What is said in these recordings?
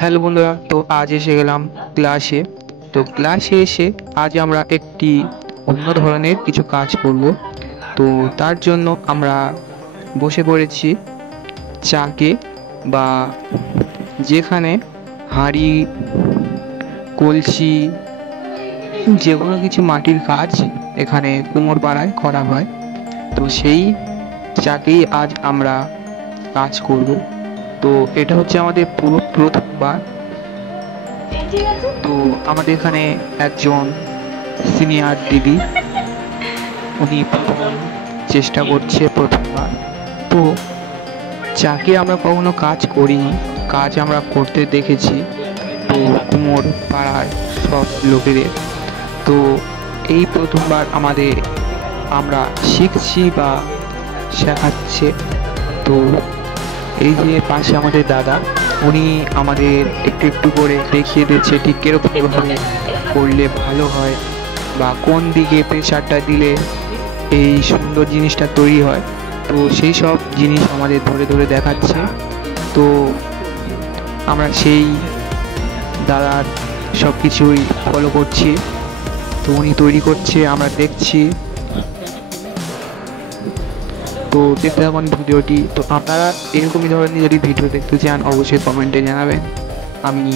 Hello বন্ধুরা, তো আজ এসে গেলাম ক্লাসে। তো ক্লাসে এসে আজ আমরা একটি অন্য ধরনের কিছু কাজ করব। তো তার জন্য আমরা বসে পড়েছি চাকে, বা যেখানে হাঁড়ি, কলসি, যে কোনো কিছু মাটির কাজ এখানে কুমোর পাড়ায় করা হয়। তো সেই চাকেই আজ আমরা কাজ করব। তো এটা হচ্ছে আমাদের পুরো প্রথমবার। তো আমাদের এখানে একজন সিনিয়র দিদি, উনি প্রথম চেষ্টা করছে প্রথমবার। তো যাকে আমরা কখনো কাজ করিনি, কাজ আমরা করতে দেখেছি তো কুমোর পাড়ার সব লোকেদের। তো এই প্রথমবার আমরা শিখছি বা শেখাচ্ছে। তো এই যে পাশে আমাদের দাদা, উনি আমাদের একটু একটু করে দেখিয়ে দিচ্ছে ঠিক কীরকমভাবে করলে ভালো হয়, বা কোন দিকে প্রেশারটা দিলে এই সুন্দর জিনিসটা তৈরি হয়। তো সেই সব জিনিস আমাদের ধরে ধরে দেখাচ্ছে। তো আমরা সেই দাদার সব কিছুই ফলো করছি। তো উনি তৈরি করছে, আমরা দেখছি। তো দেখতে থাকুন ভিডিওটি। তো আপনারা এরকমই ধরনের যদি ভিডিও দেখতে চান অবশ্যই কমেন্টে জানাবেন, আমি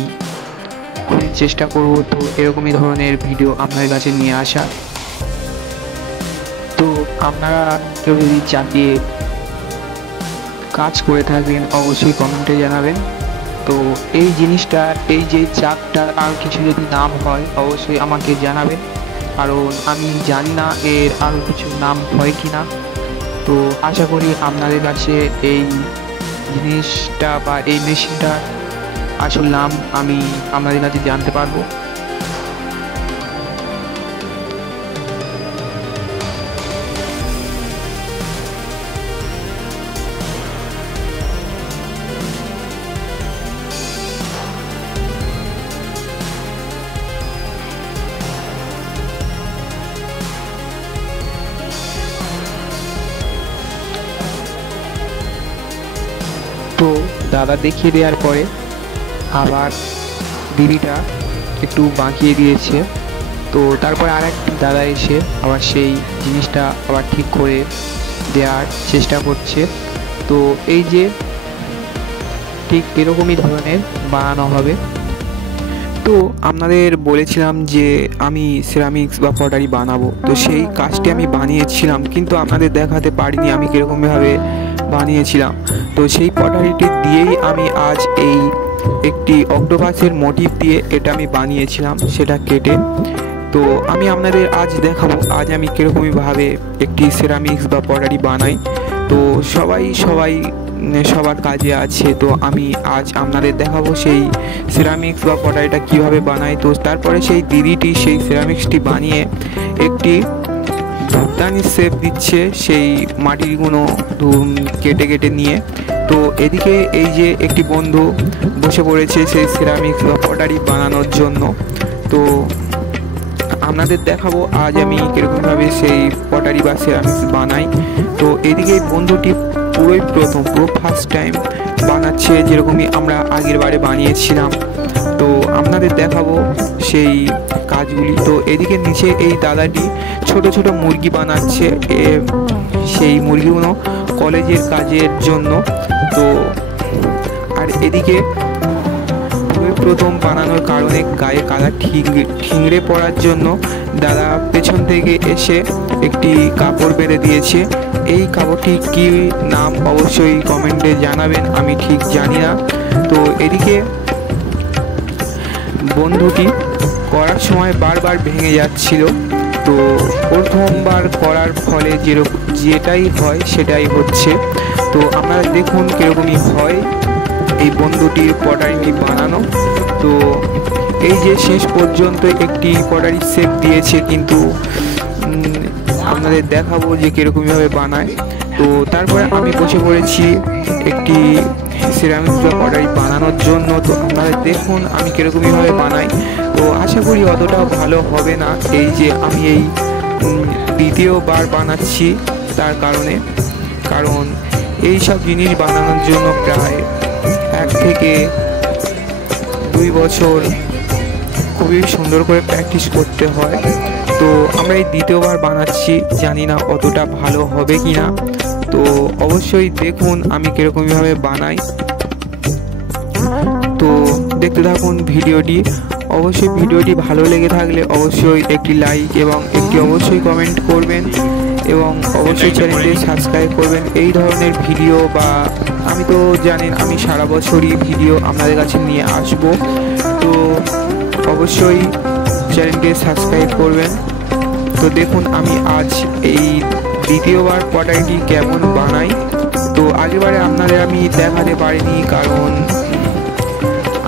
খুবই চেষ্টা করব তো এরকমই ধরনের ভিডিও আপনাদের কাছে নিয়ে আসা। তো আপনারা কেউ যদি চাকে কাজ করে থাকেন অবশ্যই কমেন্টে জানাবেন। তো এই জিনিসটা, এই যে চাকটার আর কিছু যদি নাম হয় অবশ্যই আমাকে জানাবেন, কারণ আমি জানি না এর আরও কিছু নাম হয় কি না। তো আশা করি আপনাদের কাছে এই জিনিসটা বা এই মেশিনটার আসল নাম আমি আপনাদের কাছে জানতে পারবো। তো দাদা দেখিয়ে দেওয়ার পরে আবার দিদিটা একটু বাঁকিয়ে দিয়েছে। তো তারপর আর একটি দাদা এসে আবার সেই জিনিসটা আবার ঠিক করে দেওয়ার চেষ্টা করছে। তো এই যে ঠিক এরকমই ধরনের বানানো হবে। তো আপনাদের বলেছিলাম যে আমি সিরামিক্স বা পটারি বানাবো, তো সেই কাজটি আমি বানিয়েছিলাম, কিন্তু আপনাদের দেখাতে পারিনি আমি কীরকমভাবে বানিয়েছিলাম। তো সেই পটারিটি দিয়েই আমি আজ এই একটি অক্টোপাসের মোটিভ দিয়ে এটা আমি বানিয়েছিলাম, সেটা কেটে। তো আমি আপনাদের আজ দেখাবো আজ আমি কীরকমভাবে একটি সিরামিক্স বা পটারি বানাই। তো সবাই সবার কাজে আছে। তো আমি আজ আপনাদের দেখাবো সেই সিরামিক্স বা পটারিটা কীভাবে বানাই। তো তারপরে সেই দিদিটি সেই সিরামিক্সটি বানিয়ে একটি ধূপদানির শেপ দিচ্ছে সেই মাটিগুলো কেটে কেটে নিয়ে। তো এদিকে এই যে একটি বন্ধু বসে পড়েছে সেই সিরামিক্স বা পটারি বানানোর জন্য। তো আপনাদের দেখাবো আজ আমি কীরকমভাবে সেই পটারি বা সিরামিক্স বানাই। তো এদিকে বন্ধুটি পুরো ফার্স্ট টাইম বানাচ্ছে, যেরকমই আমরা আগের বারে বানিয়েছিলাম। তো আপনাদের দেখাবো সেই কাজগুলি। তো এদিকে নিচে এই দাদাটি ছোট ছোট মুরগি বানাচ্ছে, সেই মুরগিগুলো কলেজের কাজের জন্য। তো আর এদিকে প্রথম বানানোর কারণে গায়ে কাদা ঠিংড়ে পড়ার জন্য দাদা পেছন থেকে এসে একটি কাপড় বেঁধে দিয়েছে। এই কাপড়টি কি নাম অবশ্যই কমেন্টে জানাবেন, আমি ঠিক জানি না। তো এদিকে বন্ধুটি করার সময় বারবার ভেঙে যাচ্ছিল। তো প্রথমবার করার ফলে যেটাই হয় সেটাই হচ্ছে। তো আপনারা দেখুন কীরকমই হয় এই বন্ধুটির পটারিটি বানানো। তো এই যে শেষ পর্যন্ত একটি পটারি শেপ দিয়েছে, কিন্তু আপনাদের দেখাবো যে কীরকমভাবে বানায়। তো তারপরে আমি বসে পড়েছি একটি সিরামিক্স বা পটারি বানানোর জন্য। তো আপনারা দেখুন আমি কীরকমভাবে বানাই। তো আশা করি অতটাও ভালো হবে না, এই যে আমি এই দ্বিতীয়বার বানাচ্ছি তার কারণ এই সব জিনিস বানানোর জন্য প্রায় 1 থেকে 2 বছর খুবই সুন্দর করে প্র্যাকটিস করতে হয়। তো আমরা এই দ্বিতীয়বার বানাচ্ছি, জানি না অতটা ভালো হবে কি না। তো অবশ্যই দেখুন আমি কীরকমভাবে বানাই। তো দেখতে থাকুন ভিডিওটি। অবশ্যই ভিডিওটি ভালো লেগে থাকলে অবশ্যই একটি লাইক এবং একটি অবশ্যই কমেন্ট করবেন এবং অবশ্যই চ্যানেলটি সাবস্ক্রাইব করবেন। এই ধরনের ভিডিও বা আমি তো জানেন আমি সারা বছরই ভিডিও আপনাদের কাছে নিয়ে আসব। তো অবশ্যই চ্যানেলটি সাবস্ক্রাইব করবেন। তো দেখুন আমি আজ এই দ্বিতীয়বার পটাইটি কেমন বানাই। তো আগেবারে আপনাদের আমি দেখাতে পারিনি, কারণ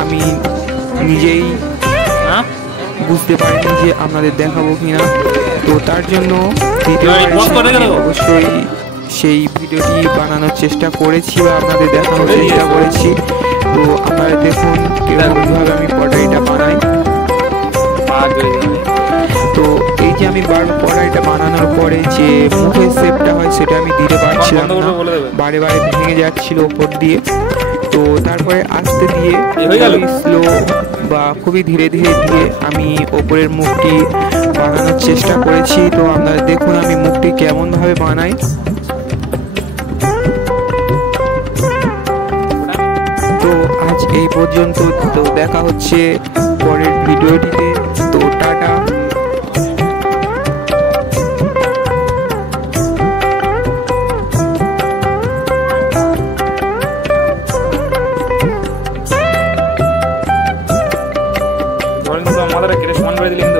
আমি নিজেই বুঝতে পারিনি যে আপনাদের দেখাবো কিনা। তো তার জন্য অবশ্যই সেই ভিডিওটি বানানোর চেষ্টা করেছি বা আপনাদের দেখানোর চেষ্টা করেছি। তো আপনারা দেখুন কীরকমভাবে আমি পটাইটা বানাই। তো এই যে আমি পটাইটা বানানোর পরে যে মুখের শেপটা হয় সেটা আমি দিতে পারছিলাম না, বারে বারে ভেঙে যাচ্ছিল ওপর দিয়ে। তো তারপরে আস্তে দিয়ে খুবই স্লো বা খুবই ধীরে ধীরে দিয়ে আমি ওপরের মুখটি বানানোর চেষ্টা করেছি। তো আপনারা দেখুন আমি মুখটি কেমনভাবে বানাই। তো আজ এই পর্যন্ত। তো দেখা হচ্ছে পরের ভিডিওটিতে। তো টাটা। মাথাটা কেটে সমান করে দিলি কিন্তু